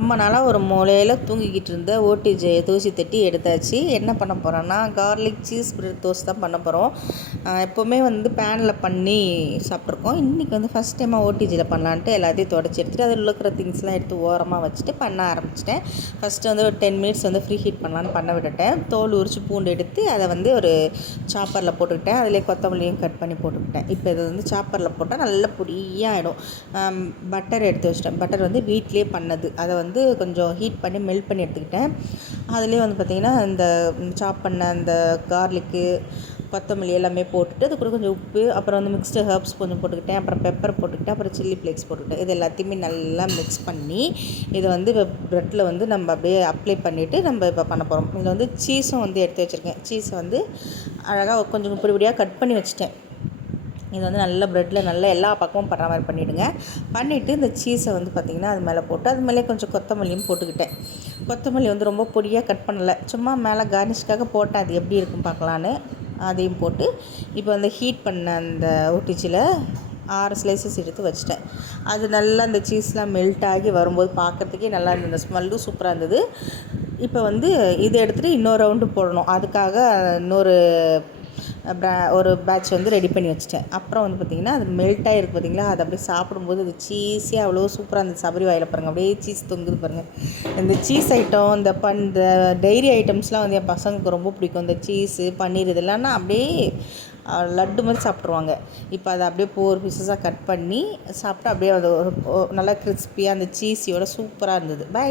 ரொம்ப நாளாக ஒரு மூலையில் தூங்கிக்கிட்டு இருந்த ஓடிஜியை தூசி தட்டி எடுத்தாச்சு. என்ன பண்ண போகிறோன்னா கார்லிக் சீஸ் பிரெட் டோஸ்ட் தான் பண்ண போகிறோம். எப்போவுமே பேனில் பண்ணி சாப்பிட்ருக்கோம். இன்றைக்கி ஃபஸ்ட் டைமாக ஓடிஜியில் பண்ணலான்ட்டு எல்லாத்தையும் தொடச்சி எடுத்துகிட்டு அதில் இருக்கிற திங்ஸ்லாம் எடுத்து ஓரமாக வச்சுட்டு பண்ண ஆரம்பிச்சிட்டேன். ஃபஸ்ட்டு ஒரு 10 மினிட்ஸ் ஃப்ரீ ஹீட் பண்ணலான்னு பண்ண விட்டுட்டேன். தோல் உரித்து பூண்டு எடுத்து அதை ஒரு சாப்பரில் போட்டுக்கிட்டேன். அதிலே கொத்தமல்லியும் கட் பண்ணி போட்டுக்கிட்டேன். இப்போ இதை சாப்பரில் போட்டால் நல்லா பொடியாக ஆகிடும். பட்டர் எடுத்து வச்சிட்டேன். பட்டர் வீட்டிலே பண்ணது. அதை கொஞ்சம் ஹீட் பண்ணி மெல்ட் பண்ணி எடுத்துக்கிட்டேன். அதுலேயே பார்த்திங்கன்னா இந்த சாப் பண்ண அந்த கார்லிக்கு கொத்தமல்லி எல்லாமே போட்டுட்டு அது கூட கொஞ்சம் உப்பு, அப்புறம் மிக்ஸ்டு ஹர்ப்ஸ் கொஞ்சம் போட்டுக்கிட்டேன், அப்புறம் பெப்பர் போட்டுக்கிட்டேன், அப்புறம் சில்லி ஃப்ளேக்ஸ் போட்டுக்கிட்டேன். இது எல்லாத்தையுமே நல்லா மிக்ஸ் பண்ணி இதை ப்ரெட்டில் நம்ம அப்படியே அப்ளை பண்ணிவிட்டு நம்ம இப்போ பண்ண போகிறோம். இதில் சீஸும் எடுத்து வச்சுருக்கேன். சீஸை அழகாக கொஞ்சம் பொடியாக கட் பண்ணி வச்சுட்டேன். இது நல்லா ப்ரெட்டில் நல்லா எல்லா பக்கமும் படுற மாதிரி பண்ணிவிடுங்க. பண்ணிவிட்டு இந்த சீஸை பார்த்திங்கன்னா அது மேலே போட்டு அது மேலே கொஞ்சம் கொத்தமல்லியும் போட்டுக்கிட்டேன். கொத்தமல்லி ரொம்ப பொடியாக கட் பண்ணலை, சும்மா மேலே கார்னிஷ்காக போட்டேன். அது எப்படி இருக்கும் பார்க்கலான்னு அதையும் போட்டு இப்போ ஹீட் பண்ண அந்த ஒட்டிச்சில் 6 ஸ்லைசஸ் எடுத்து வச்சுட்டேன். அது நல்லா அந்த சீஸ்லாம் மெல்ட் ஆகி வரும்போது பார்க்குறதுக்கே நல்லா இருந்தது. அந்த ஸ்மெல்லும் சூப்பராக இருந்தது. இப்போ இதை எடுத்துகிட்டு இன்னொரு ரவுண்டு போடணும். அதுக்காக இன்னொரு ஒரு பேட்ச் ரெடி பண்ணி வச்சுட்டேன். அப்புறம் பார்த்திங்கன்னா அது மெல்ட் ஆகிருக்கு பார்த்திங்களா, அது அப்படியே சாப்பிடும்போது அது சீஸியாக அவ்வளோ சூப்பராக இருந்தது. சபரி வாயில் பாருங்கள், அப்படியே சீஸ் தொங்குது பாருங்கள். இந்த சீஸ் ஐட்டம் இந்த டைரி ஐட்டம்ஸ்லாம் என் பசங்களுக்கு ரொம்ப பிடிக்கும். இந்த சீஸு பன்னீர் இதெல்லாம்னா அப்படியே லட்டு மாதிரி சாப்பிட்ருவாங்க. இப்போ அதை அப்படியே 4 பீசஸாக கட் பண்ணி சாப்பிட்டு அப்படியே அது நல்லா கிறிஸ்பியாக அந்த சீஸியோட சூப்பராக இருந்தது. பை.